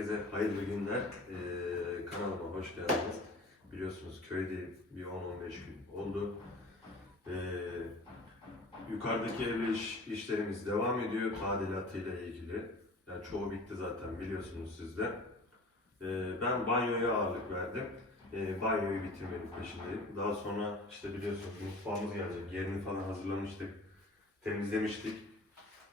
Herkese hayırlı günler. Ee, kanalıma hoş geldiniz. Biliyorsunuz köydeyim. Bir 10-15 gün oldu. Ee, yukarıdaki ev iş, işlerimiz devam ediyor. Tadilatıyla ilgili. Yani çoğu bitti zaten biliyorsunuz siz de. Ee, ben banyoya ağırlık verdim. Ee, banyoyu bitirmenin peşindeyim. Daha sonra işte biliyorsunuz mutfağımız gelecek. Yerini falan hazırlamıştık. Temizlemiştik.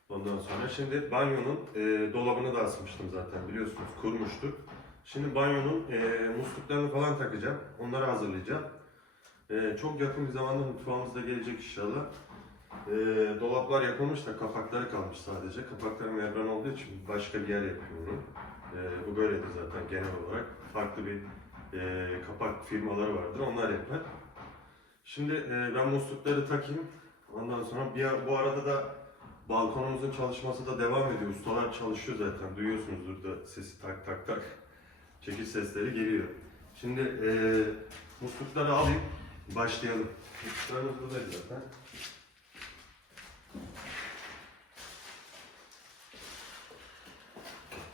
Ondan sonra şimdi banyonun e, dolabını da asmıştım zaten biliyorsunuz kurmuştuk. Şimdi banyonun e, musluklarını falan takacağım. Onları hazırlayacağım. E, çok yakın bir zamanda mutfağımız da gelecek inşallah. E, dolaplar yapılmış da kapakları kalmış sadece. Kapakları membran olduğu için başka bir yer yapıyorum. E, bu böyledir zaten genel olarak. Farklı bir e, kapak firmaları vardır. Onlar yapar. Şimdi e, ben muslukları takayım. Ondan sonra bir, bu arada da Balkonumuzun çalışması da devam ediyor. Ustalar çalışıyor zaten. Duyuyorsunuzdur da sesi tak tak tak. Çekiş sesleri geliyor. Şimdi eee muslukları alayım. Başlayalım. Musluklarımız buradaydı zaten.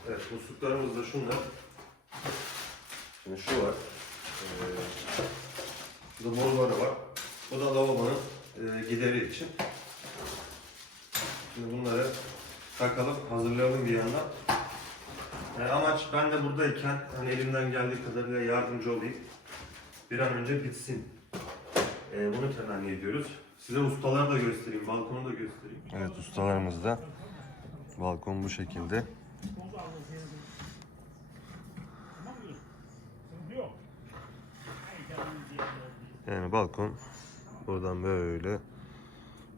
Evet musluklarımız da şunlar. Şimdi şu var. Eee şurada morları var. Bu da lavabonun eee, gideri için. Şimdi bunları takalım, hazırlayalım bir yandan. Yani amaç ben de buradayken hani elimden geldiği kadarıyla yardımcı olayım. Bir an önce bitsin. Ee, bunu temenni ediyoruz. Size ustaları da göstereyim, balkonu da göstereyim. Evet ustalarımız da. Balkon bu şekilde. Yani balkon buradan böyle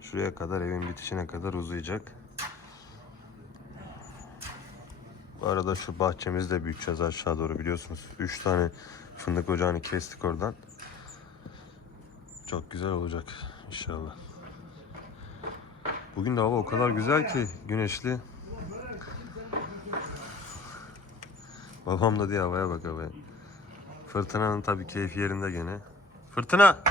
şuraya kadar evin bitişine kadar uzayacak. Arada şu bahçemizi de büyüteceğiz aşağı doğru biliyorsunuz. 3 tane fındık ocağını kestik oradan. Çok güzel olacak inşallah. Bugün de hava o kadar güzel ki güneşli. Babam da diye havaya bak havaya. Fırtınanın tabii keyfi yerinde gene. Fırtına!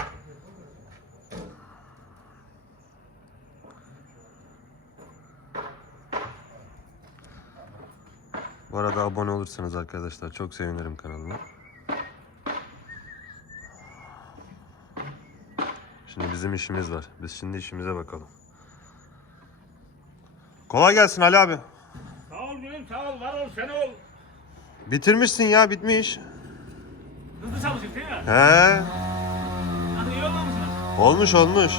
Abone olursanız arkadaşlar çok sevinirim kanalıma. Şimdi bizim işimiz var. Biz şimdi işimize bakalım. Kolay gelsin Ali abi. Sağ ol gülüm sağ ol var ol sen ol. Bitirmişsin ya bitmiş. Hızlı çalışır değil mi? He, Nasıl iyi olmamışsın? olmuş olmuş.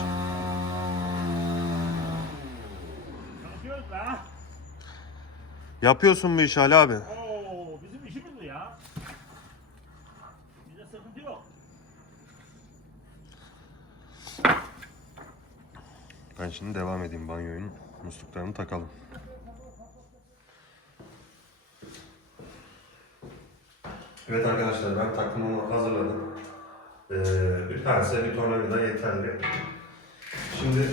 Yapıyorsun bu işi Ali abi. Oo bizim işimiz bu ya. Bizde sıkıntı yok. Ben şimdi devam edeyim banyoyun musluklarını takalım. Evet arkadaşlar ben takımımı hazırladım. Ee, bir tanesi bir tornavida yeterli. Şimdi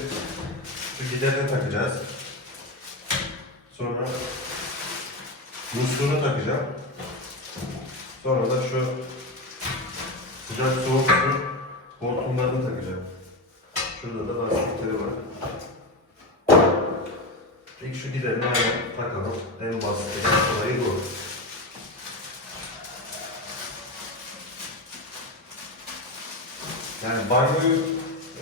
şu giderini takacağız. Sonra musluğunu takacağım. Sonra da şu sıcak soğuk su hortumlarını takacağım. Şurada da lastikleri var. İlk şu giderini hemen takalım. En basit, en kolayı bu. Yani banyoyu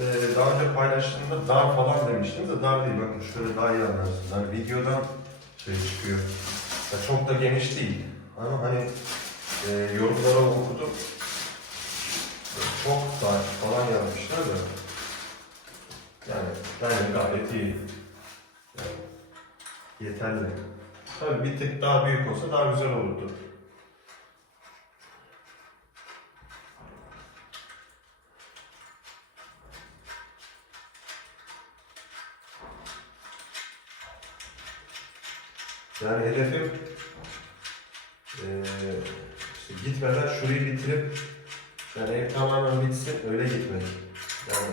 e, daha önce paylaştığımda dar falan demiştim de dar değil. Bakın şöyle daha iyi anlarsınız. Hani videodan şey çıkıyor. Ya çok da geniş değil. Ama hani e, yorumlara okudum. Çok dar falan yazmışlar da. Yani bence gayet iyi. Yani yeterli. Tabii bir tık daha büyük olsa daha güzel olurdu. Yani hedefim eee işte gitmeden şurayı bitirip yani ev tamamen bitsin öyle gitmek. Yani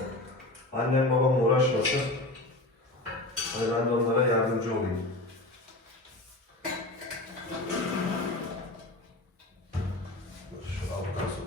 annem babam uğraşmasın. Hani ben de onlara yardımcı olayım. Şu alttan sokacak.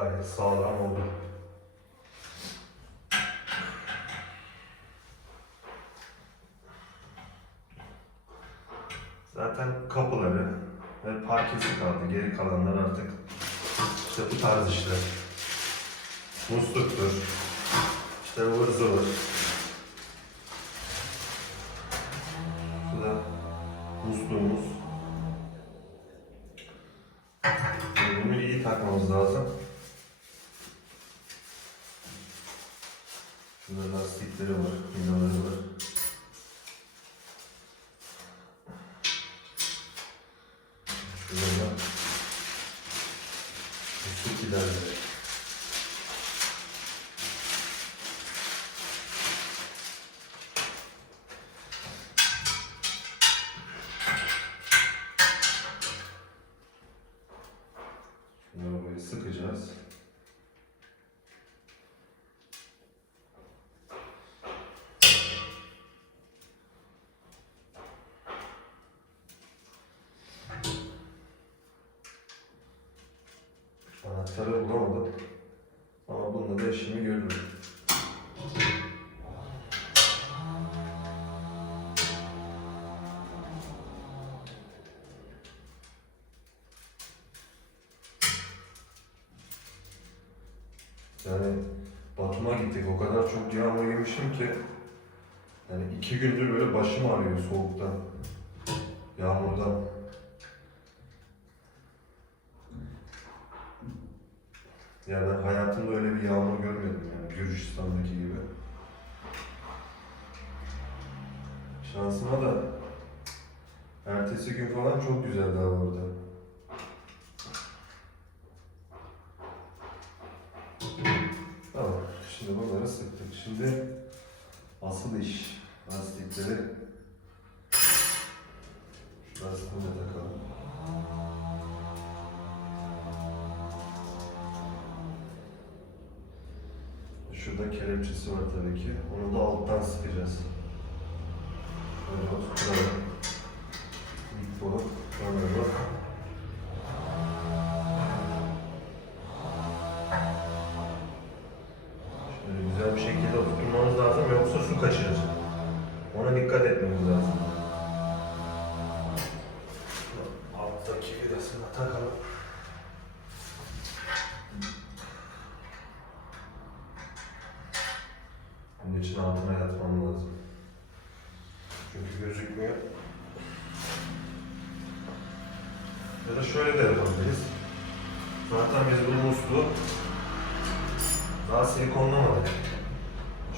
Gayet sağlam oldu. Zaten kapıları ve parkesi kaldı. Geri kalanlar artık işte bu tarz işler. Musluktur. İşte ıvır zıvır. Şurada musluğumuz. Bunu iyi takmamız lazım. Şurada lastikleri var, vidaları var. Anahtarı bulamadım. Ama bununla da işimi görürüm. Yani Batum'a gittik. O kadar çok yağmur yemişim ki yani iki gündür böyle başım ağrıyor soğuktan. Yağmurdan. Yani ben hayatımda öyle bir yağmur görmedim yani Gürcistan'daki gibi. Şansıma da ertesi gün falan çok güzeldi hava orada. İlk bu,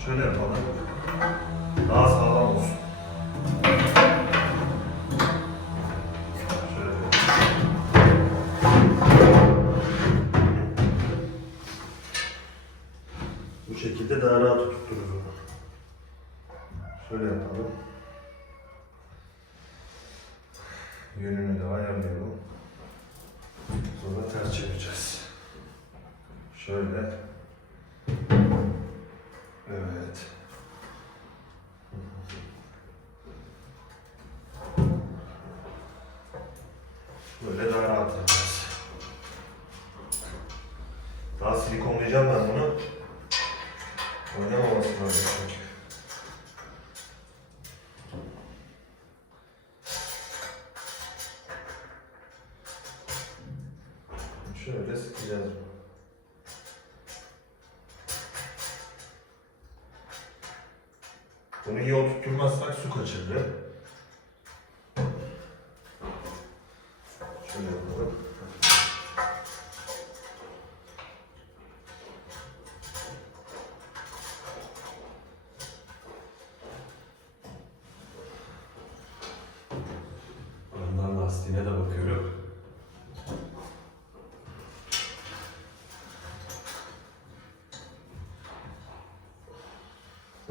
Şöyle yapalım. Silikonlayacağım ben bunu. Oynamaması lazım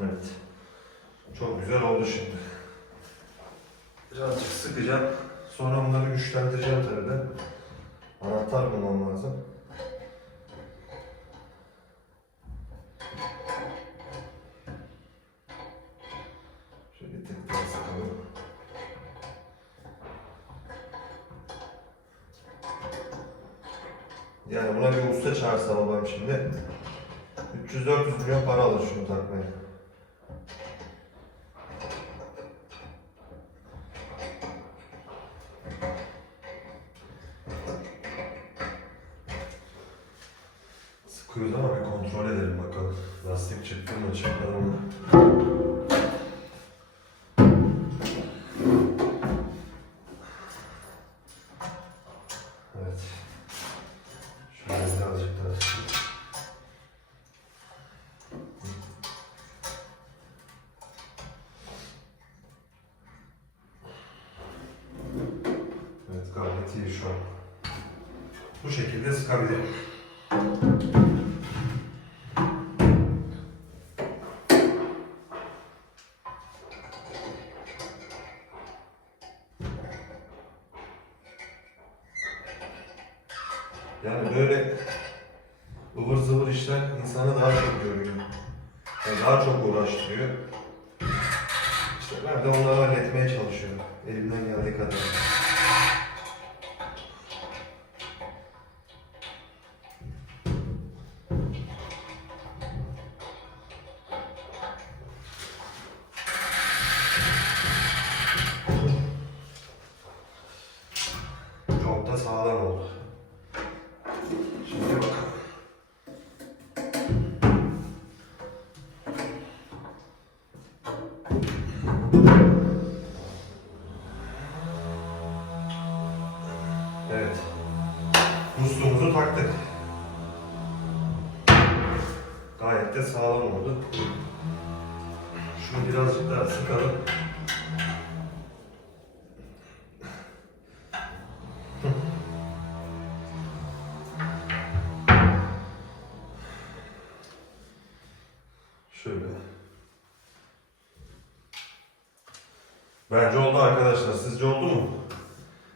Evet. Çok güzel oldu şimdi. Birazcık sıkacağım. Sonra bunları güçlendireceğim tabii de. Anahtar bulmam lazım. Şöyle tık daha sıkalım. Yani buna bir usta çağırsa babam şimdi 300-400 milyon para alır şunu takmaya. Sıkıyoruz ama bir kontrol edelim bakalım. Lastik çıktı mı çıkmadı mı? Evet gayet iyi şu an. Bu şekilde sıkabilirim. Şöyle. Bence oldu arkadaşlar. Sizce oldu mu?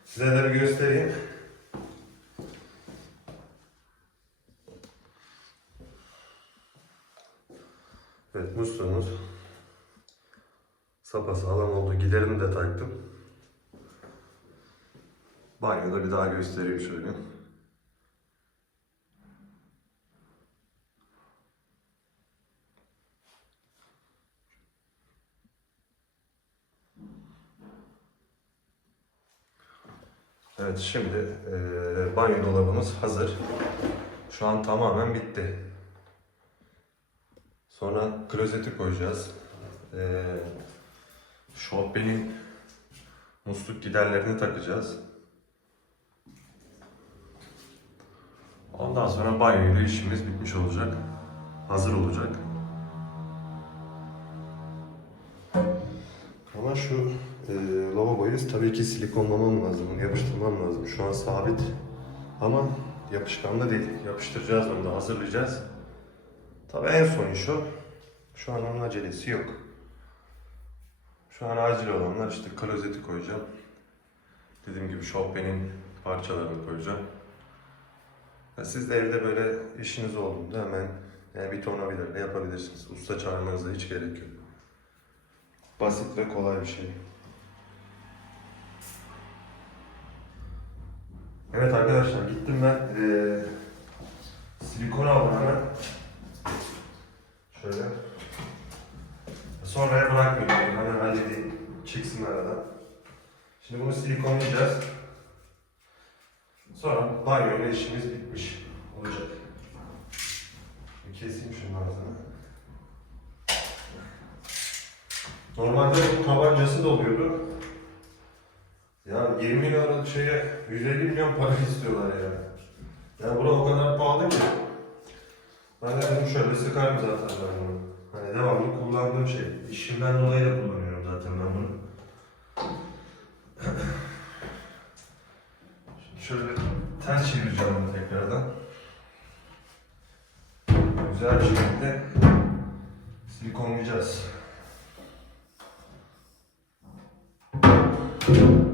Size de bir göstereyim. Evet musluğumuz sapasağlam oldu. Giderini de taktım. Banyoda bir daha göstereyim şöyle. Evet şimdi eee banyo dolabımız hazır. Şu an tamamen bitti. Sonra klozeti koyacağız. Eee Şofbenin musluk giderlerini takacağız. Ondan sonra banyoyla işimiz bitmiş olacak. Hazır olacak. Ama şu e, lavaboyu tabii ki silikonlamam lazım, bunu yapıştırmam lazım. Şu an sabit ama yapışkanlı değil. Yapıştıracağız onu da hazırlayacağız. Tabii en son iş o. Şu an onun acelesi yok. Şu an acil olanlar işte klozeti koyacağım. Dediğim gibi şofbenin parçalarını koyacağım. Ya siz de evde böyle işiniz olduğunda hemen yani bir tornavidayla yapabilirsiniz. Usta çağırmanıza hiç gerek yok. Basit ve kolay bir şey. Evet arkadaşlar gittim ben eee silikon aldım hemen. Şöyle. Sonraya bırakmıyorum. Hemen halledeyim. Çıksın aradan. Şimdi bunu silikonlayacağız. Sonra banyoyla işimiz bitmiş olacak. Bir keseyim şunun ağzını. Normalde bu tabancası da oluyordu. Ya 20 liralık şeye 150 milyon para istiyorlar ya. Yani bura o kadar pahalı ki. Ben de dedim şöyle sıkarım zaten ben bunu. Hani devamlı kullandığım şey. İşimden dolayı da kullanıyorum zaten ben bunu. Şimdi şöyle ters çevireceğim bunu tekrardan. Güzel bir şekilde Silikonlayacağız. Şöyle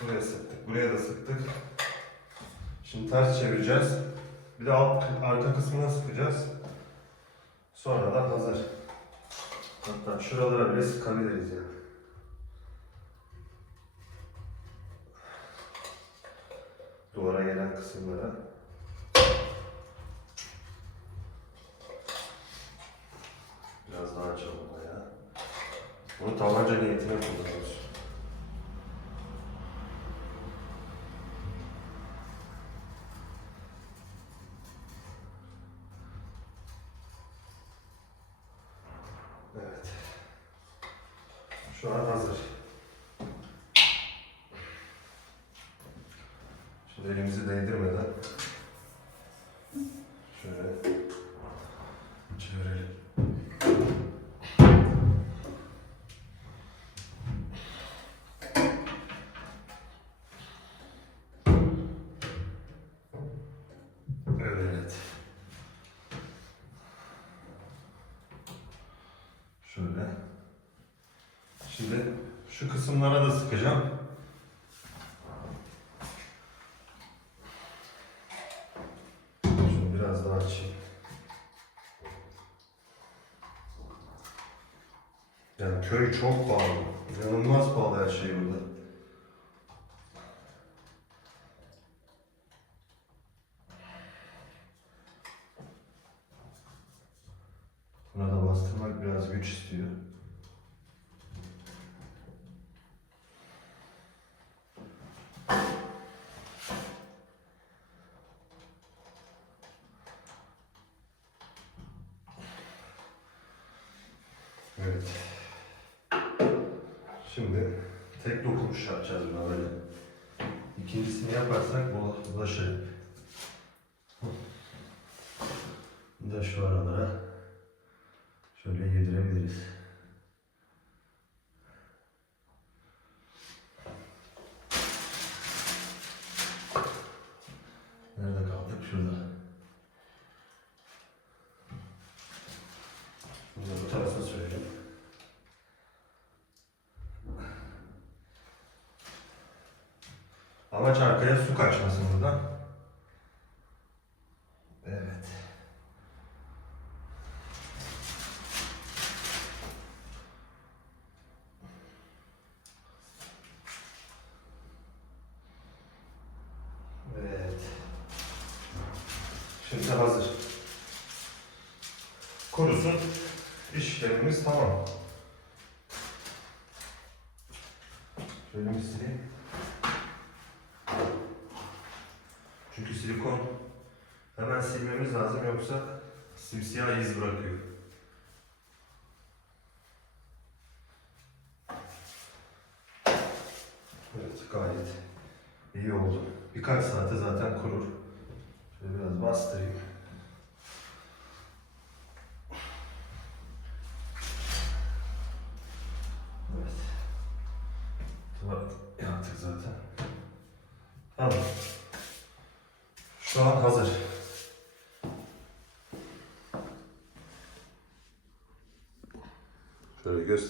Buraya sıktık, buraya da sıktık. Şimdi ters çevireceğiz. Bir de alt arka kısmına sıkacağız. Sonra da hazır. Hatta şuralara bile sıkabiliriz yani. Duvara gelen kısımlara. Biraz daha açalım ya. Bunu tabanca niyetine kullanıyoruz. Şöyle. Şimdi şu kısımlara da sıkacağım. Şunu biraz daha açayım. Yani köy çok pahalı. İnanılmaz pahalı her şey burada. Buna da bastırmak biraz güç istiyor. Evet. Şimdi tek dokunuş yapacağız buna böyle. İkincisini yaparsak bu bulaşır. Bu da şu aralara şöyle yedirebiliriz. Nerede kaldık? Şurada. Bunu da bu tarafa söyleyeyim. Amaç arkaya su kaçmasın buradan. Evet. Evet. Şimdi hazır. Kurusun. İşlemimiz tamam. Şöyle bir sileyim. Çünkü silikon hemen silmemiz lazım yoksa simsiyah iz bırakıyor. Evet gayet iyi oldu. Birkaç saate zaten kurur. Şöyle biraz bastırayım.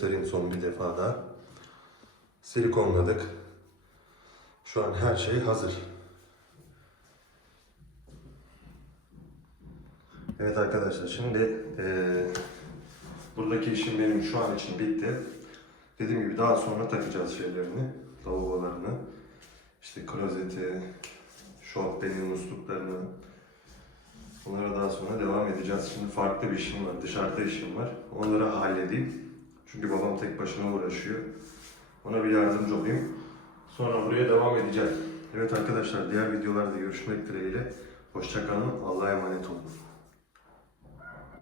Göstereyim son bir defa daha. Silikonladık. Şu an her şey hazır. Evet arkadaşlar şimdi eee, buradaki işim benim şu an için bitti. Dediğim gibi daha sonra takacağız şeylerini, lavabolarını, işte klozeti, şofbenin musluklarını. Bunlara daha sonra devam edeceğiz. Şimdi farklı bir işim var, dışarıda işim var. Onları halledeyim. Çünkü babam tek başına uğraşıyor. Ona bir yardımcı olayım. Sonra buraya devam edeceğim. Evet arkadaşlar diğer videolarda görüşmek dileğiyle. Hoşçakalın. Allah'a emanet olun.